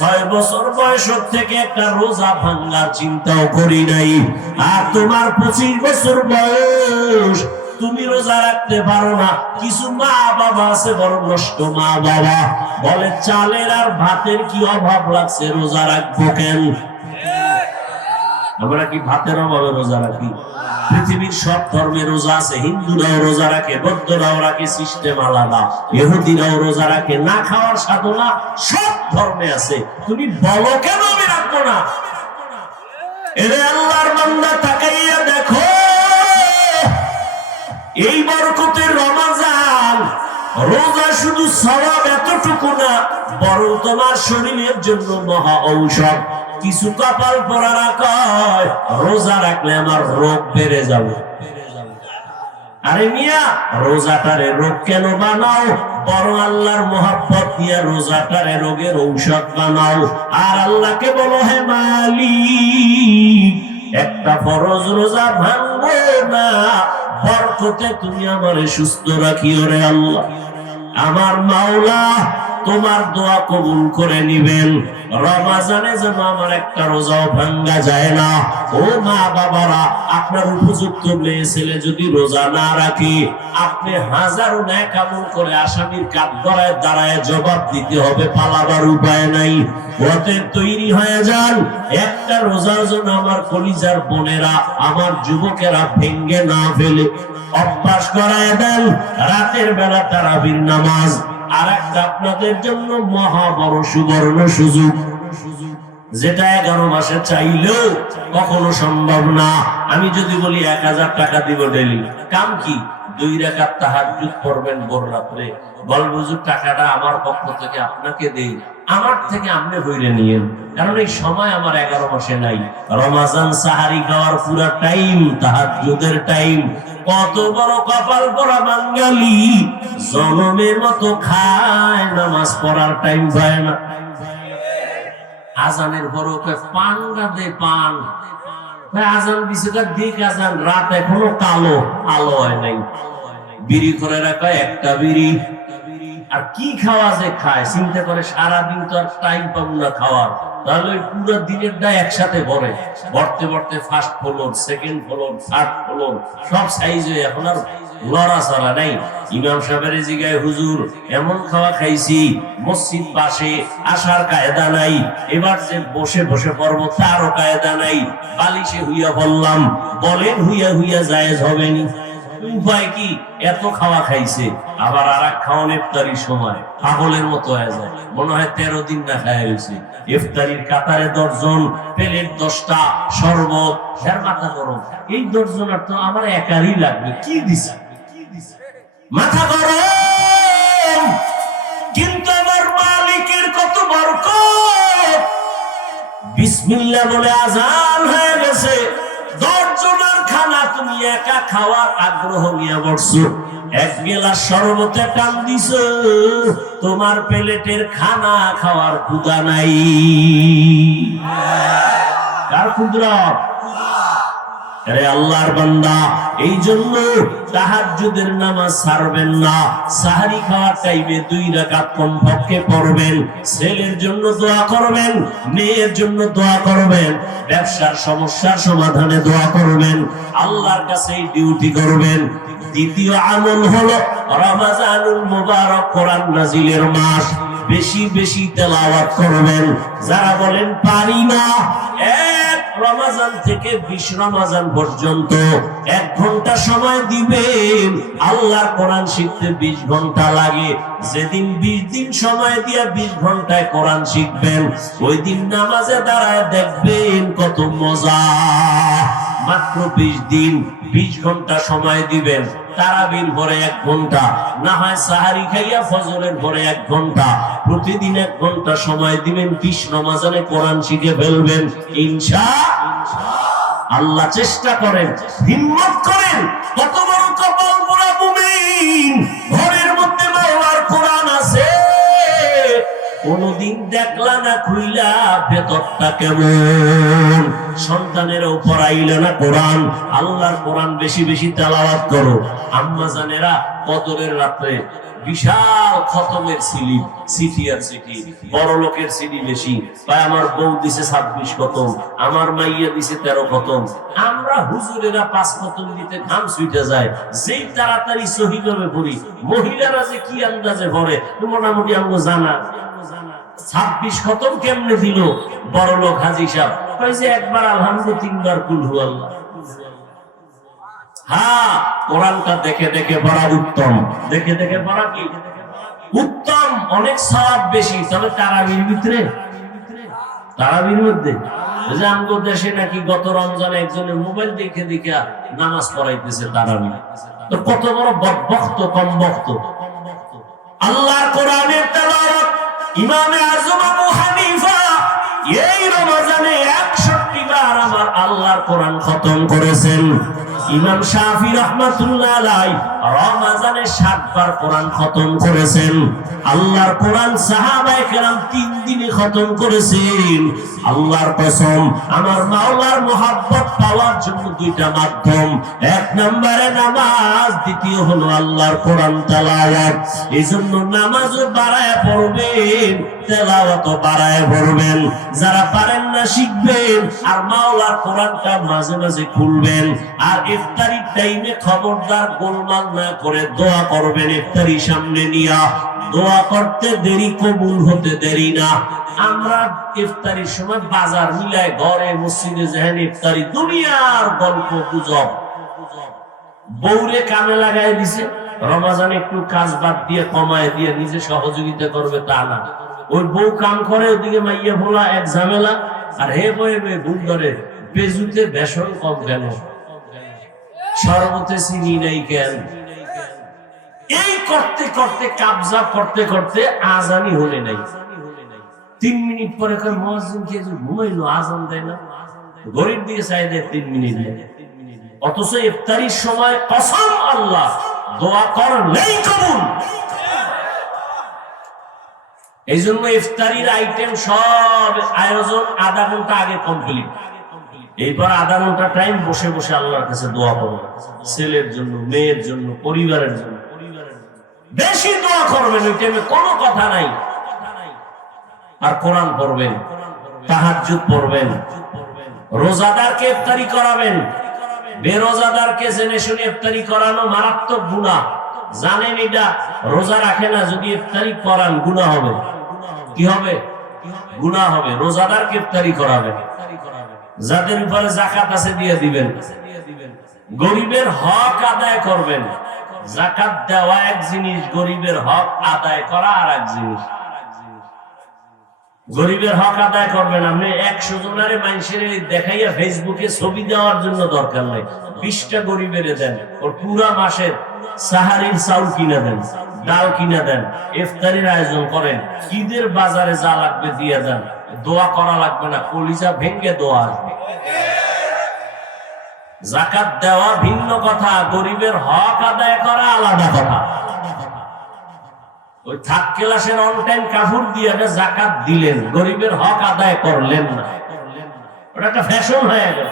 ছয় বছর বয়স থেকে একটা রোজা ভাঙ্গার চিন্তাও করি নাই। আর তোমার পঁচিশ বছর বয়স, তুমি রোজা রাখতে পারো না। কিছু মা বাবা আছে, বড় নষ্ট মা বাবা বলে, চালের আর ভাতের কি অভাব লাগছে? রোজা রাখব কেন? আমরা কি ভাতের অভাবে রোজা রাখি? পৃথিবীর সব ধর্মে রোজা আছে, হিন্দুরাও রোজা রাখে, বৌদ্ধরাও রাখে, সিস্টেম আলাদা। ইহুদিরাও রোজা রাখে, না খাওয়ার সাধনা সব ধর্মে আছে। তুমি বলো কেন আমি রাখব না? এরে আল্লাহর বান্দা, তাকাইয়া দেখো। এই বরকতের রমাজান রোজা শুধু সবাব এতটুকু না, বরং তোমার শরীরের জন্য মহা ঔষধ। কিছু কপাল পরা রাখায় রোজা রাখলে আমার রোগ বেড়ে যাবে। আরে মিয়া, রোজাটারে রোগ কেন বানাও? বড় আল্লাহর মোহাব্বত দিয়ে রোজাটারে রোগের ঔষধ বানাও। আর আল্লাহকে বলো, হে মালিক, একটা ফরজ রোজা ভাঙবো না? বরকতে তুমি আমারে সুস্থ রাখিও রে আল্লাহ। আমার মাওলা তোমার দোয়া কবুল করে নিবেন। রমাজানে যেন আমার একটা রোজাও ভাঙ্গা যায় না। ও মা বাবারা, আপনার উপযুক্ত মেয়ে ছেলে যদি রোজা না রাখি, আপনি হাজারো ন্যাক আমল করে আসামির কাঠ গড়ায় দাঁড়ায় জবাব দিতে হবে, পালাবার উপায় নাই। ওতে তৈরি হয়ে যান। একটা রোজার জন্য আমার কলিজার বোনেরা, আমার যুবকেরা ভেঙ্গে না ফেলে অভ্যাস করায় দেন। রাতের বেলা তারাবির নামাজ আর একটা আপনাদের জন্য মহা বড় সুবর্ণ সুযোগ। যেটা এগারো মাসে চাইলেও কখনো সম্ভব না। আমি যদি বলি এক হাজার টাকা দিব ডেলি। কাম কি? দুই রেখার তাহাজুদ পড়বেন ভোর রাত্রে। বলব যে টাকাটা আমার পক্ষ থেকে আপনাকে দেই। আমার থেকে আপনি হইলে নিয়েন। কারণ এই সময় আমার এগারো মাসে নাই। রমাজান সাহারি খাওয়ার পুরা টাইম তাহার তাহাজুদের টাইম কত বড় কপাল পরা বাঙালি। জনমের মতো খায়, নামাজ পড়ার টাইম যায় না। আজানের বড় পান পান। আজান বিশেষ দিক আজান, রাত এখনও কালো, আলো হয় নাই। বিড়ি করে রাখা, একটা বিড়ি। আর কি খাওয়া যে খায়, চিন্তা করে সারাদিন তো আর টাইম পাবো না খাওয়ার। তাহলে ওই পুরো দিনের দা একসাথে ভরে। ভরতে ভরতে first floor second floor third floor সব সাইজ হয়ে এখন আর নাই। ইমাম সাহেবের জিগায় হুজুর, এমন খাওয়া খাইছি, মসজিদ পাশে আসার কায়দা নাই। এবার যে বসে বসে পড়ব, তারও কায়দা নাই। বালিশে হুইয়া বললাম বলেন হুইয়া হুইয়া জায়েজ হবে নি? উপায় কি এত খাওয়া খাইছে, আবার আর এক খাওয়ান ইফতারির সময় পাগলের মতো হয়ে যায়। মনে হয় তেরো দিন না হয়েছে ইফতারির কাতারে দশজন, প্লেট দশটা, শরবত এর মাথা গরম। এই দশজন আর তো আমার একারই লাগবে। কি দিছে? মাথা গরম! কিন্তু আমার মালিকের কত বরকত! বিসমিল্লাহ বলে আজান হয়ে গেছে। তুমি একা খাওয়ার আগ্রহ নিয়ে বসছো। এক গেলা শরবতে টান দিছ, তোমার প্লেটের খানা খাওয়ার ক্ষুদা নাই। কার ক্ষুদ্র আরে আল্লাহর বান্দা এই জন্য নামাজ ছাড়বেন না। সাহারি খাওয়ার টাইমে দুই রাকাত পড়বেন। ছেলের জন্য দোয়া করবেন, মেয়ের জন্য দোয়া করবেন, ব্যবসার সমস্যার সমাধানে দোয়া করবেন, আল্লাহর কাছে ডিউটি করবেন। দ্বিতীয় আমল হলো রমাজানুল মুবারক কোরআন নাজিলের মাস। বেশি বেশি তেলাওয়াত করবেন। যারা বলেন পারি না এক রমাজান থেকে বিশ রমাজান পর্যন্ত এক ঘণ্টা সময় দিবেন। আল্লাহ কোরআন শিখতে বিশ ঘণ্টা লাগে। যেদিন বিশ দিন সময় দিয়া বিশ ঘন্টায় কোরআন শিখবেন, ওই দিন নামাজে দাঁড়ায় দেখবেন কত মজা। মাত্র বিশ দিন বিশ ঘণ্টা সময় দিবেন, তারাবির পরে এক ঘণ্টা, না হয় সাহারি খাইয়া ফজরের পরে এক ঘণ্টা। প্রতিদিন এক ঘণ্টা সময় দিবেন বিশ রমাজানে কোরআন শিখে ফেলবেন। ইনশা আল্লাহ চেষ্টা করেন, হিম্মত করেন, কত বড় কপাল মুমিন। কোনদিন দেখলা না, খুইলা ভেতরটা কেমন? সন্তানের উপর আইলে না কোরআন? আল্লাহর কোরআন বেশি বেশি তেলাওয়াত করো। আম্মা জানেরা কদরের রাত্রে বিশাল খতমের সিলি, সিটি আর সিটি, বড় লোকের সিটি বেশি ভাই, আমার বউ দিছে ছাব্বিশ খতম, আমার মাইয়া দিছে তেরো খতম। আমরা হুজুরেরা পাঁচ খতম দিতে ঘাম সুইটে যায়। যেই তাড়াতাড়ি সহিভাবে পড়ি, মহিলারা যে কি আন্দাজে ভরে মোটামুটি আমাকে জানা। ছাব্বিশ খতম কেমনে দিল? বড় লোক হাজি সাহেব একবার আলহামদুলিল্লাহ, তিনবার কুলহু আল্লাহ। হ্যাঁ কোরআনটা দেখে দেখে পড়া উত্তম। দেখে দেখে পড়া কি? উত্তম, অনেক সওয়াব বেশি। তবে তারাবির ভিতরে? তারাবির মধ্যে? কত বড় এই রমজানে 61 বার আমার আল্লাহর কোরআন খতম করেছেন। ইমাম শাহি রহমাতুল্লাহ আলাই সাতবার 60 বার কোরআন খতম করেছেন। আল্লাহর কোরআন সাহাবায়ে কেরাম তিন দিনে খতম করেছেন। আল্লাহর কসম, আমার মাওলার মোহাব্বত পাওয়ার জন্য দুইটা মাধ্যম। এক নম্বরে নামাজ, দ্বিতীয় হলো আল্লাহর কোরআন তেলাওয়াত। এই জন্য নামাজও বাড়ায় পড়বেন তেলাওয়াত বাড়ায় পড়বেন। যারা পারেন না শিখবেন, আর মাওলার কোরআনটা মাঝে মাঝে খুলবেন। আর ইফতারির টাইমে খবরদার গোলমাল না করে দোয়া করবেন ইফতারি সামনে নিয়া। দোয়া করতে দেরি, কবুল হতে দেরি না। আমরা ইফতারির সময় বাজার মিলায় ঘরে, মসজিদে যেহেন ইফতারি, দুনিয়ার গল্প গুজব। বউরে কামে লাগাই দিছে, রমাজান একটু কাজ বাদ দিয়ে কমায় দিয়ে নিজে সহযোগিতা করবে তা না। ওই বউ কাম করে, ওদিকে মাইয়া ভোলা, এক ঝামেলা, আর হে বয়ে বয়ে ভুল ধরে, বেজুতে বেসন কম কেন? শরবতে চিনি নাই কেন? এই করতে করতে, কাবজা করতে করতে আজানি হলে নাই। তিন মিনিট পরে মহাজিন কে যে ঘুমাইলো, আজান দেয় না? গরিব দিকে চাই দেয় তিন মিনিট লাগে। অথচ ইফতারির সময় কসম আল্লাহ, দোয়া কর নেই কবুল। এই জন্য ইফতারির আইটেম সব আয়োজন আধা ঘণ্টা আগে কমপ্লিট এইবার আধা ঘণ্টা টাইম বসে বসে আল্লাহর কাছে দোয়া করব ছেলের জন্য, মেয়ের জন্য, পরিবারের জন্য। বেশি দোয়া করবেন ওই টাইমে কোনো কথা নাই। আর কোরআন পড়বেন, তাহাজ্জুদ পড়বেন, রোজাদারকে ইফতারি করাবেন, বেরোজাদারকে জেনে শুনে ইফতারি করানো মারাত্মক গুনাহ। জানেন এটা, রোজা রাখে না, যদি ইফতারি করান, গুনাহ হবে। কি হবে? গুনাহ হবে। রোজাদারকে ইফতারি করাবেন। যাদের উপরে জাকাত আছে, দিয়ে দিবেন। গরিবের হক আদায় করবেন। জাকাত দেওয়া এক জিনিস গরিবের হক আদায় করা আর এক জিনিস। গরিবের হক আদায় করবেন আপনি। একশো জনের মানুষের দেখাইয়া ফেসবুকে ছবি দেওয়ার জন্য দরকার নাই। বিশটা গরিবের দেন। ওর পুরা মাসের সাহারির চাউল কিনে দেন, ডাল কিনে দেন, ইফতারির আয়োজন করেন। ঈদের বাজারে যা লাগবে দিয়ে দেন। দোয়া করা লাগবে না, কলিজা ভেঙ্গে দোয়া আসবে। জাকাত দেওয়া ভিন্ন কথা, গরিবের হক আদায় করা আলাদা কথা। ওই থার্ড ক্লাসের অন টাইম কাপড় দিয়ে জাকাত দিলেন, গরিবের হক আদায় করলেন না। ওটা একটা ফ্যাশন হয়ে গেল।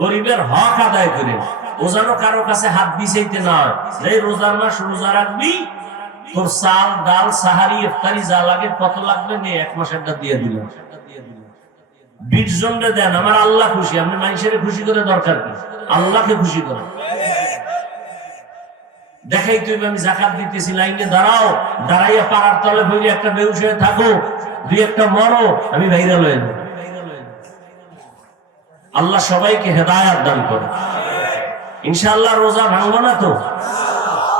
গরিবের হক আদায় করে, ও যেন কারও কাছে হাত বিছাইতে না এই রোজার মাস রোজা রাখবি, তোর চাল, ডাল, সাহারি, ইফতারি যা লাগে কত লাগবে নে এক মাসেরটা দিয়ে দিলাম। বিশ দেন, আমার আল্লাহ খুশি, আপনি মানুষের খুশি করে দরকার কি? আল্লাহকে খুশি দেখাই তুমি আমি জাকাত দিতেছি, লাইনে দাঁড়াও, দাঁড়াইয়া পাড়ার তলে একটা থাকো, দুই একটা মরো, আমি ভাইরাল হয়ে আল্লাহ সবাইকে হেদায়াত দান করে ইনশাআল্লাহ রোজা ভাঙবো না তো?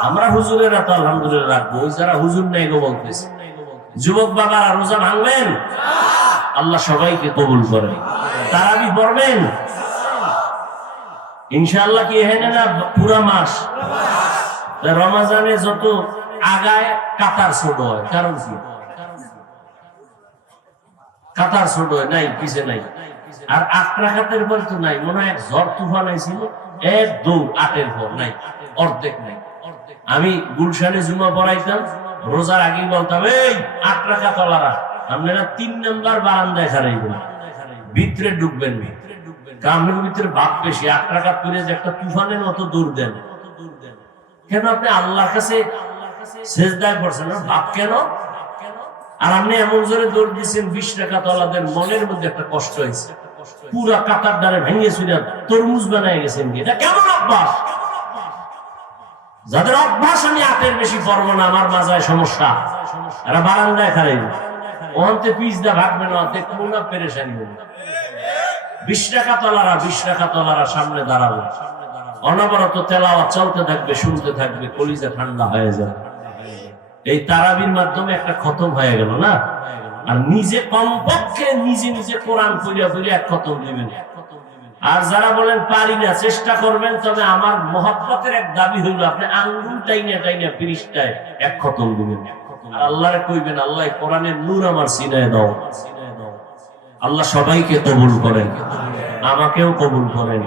আমরা হুজুরেরা তো আলহামদুলিল্লাহ রাখব, ওই যারা হুজুর নাই গো বলতেছে। যুবক বাবারা, রোজা ভাঙবেন? আল্লাহ সবাইকে কবুল করে। তারাবি পড়বেন? ইনশাআল্লাহ কি এখানে না পুরা মাস। রমাজানে যত আগায় কাতার ছোট হয়। কারণ কি? কাতার ছোট হয়, নাই, পিছে নাই। আর আট রাখাতের পর তো নাই। মনে হয় ঝড় তুফান আইছিল। এক দৌড় আটের পর নাই। অর্ধেক নাই। আমি গুলশানে জুমা পড়াইতাম। রোজার আগেই বলতাম, এই আট রাখা তলারা আপনারা তিন নাম্বার বারান্দায় খারাইবেন ভিতরে ঢুকবেন গ্রামের ভিতরে ভাব বেশি। আট রাখা করে একটা তুফানের মতো দূর দেন। কেন আপনি আল্লাহর কাছে পড়ছেন? না কেন? আর আপনি এমন জোরে দৌড় দিচ্ছেন বিশ টাকা তলাদের মনের মধ্যে একটা কষ্ট হয়েছে। পুরা কাতার দ্বারে ভেঙে চুরে তরমুজ বানায় গেছেন এটা কেমন অভ্যাস? যাদের অভ্যাস আমি আটের বেশি পড়ব না, আমার মাজায় সমস্যা। এরা বারান্দায় খারাই ওহান্তে পিস দা ভাগবে না অন্তে কোনো পেরেশানি হবে বিশ টাকা তলারা, বিশ টাকা তলারা সামনে দাঁড়াবে অনবরত তেলাওয়া চলতে থাকবে, শুনতে থাকবে, কলিজা ঠান্ডা হয়ে যায় এই তারাবির মাধ্যমে একটা খতম হয়ে গেল না? আর নিজে কমপক্ষে নিজে নিজে কোরআন পড়িয়া পড়িয়া এক খতম দিবেন আর যারা বলেন, পারি না, চেষ্টা করবেন, তবে আমার মহব্বতের এক দাবি হইল, আপনি আঙ্গুল টাইনা টাইনা ফিরিস্টায় এক খতম দিবেন। আর কইবেন, আল্লাহ কোরআনের নূর আমার সিনায় দাও। আল্লাহ সবাইকে কবুল করেন, আমাকেও কবুল করেন।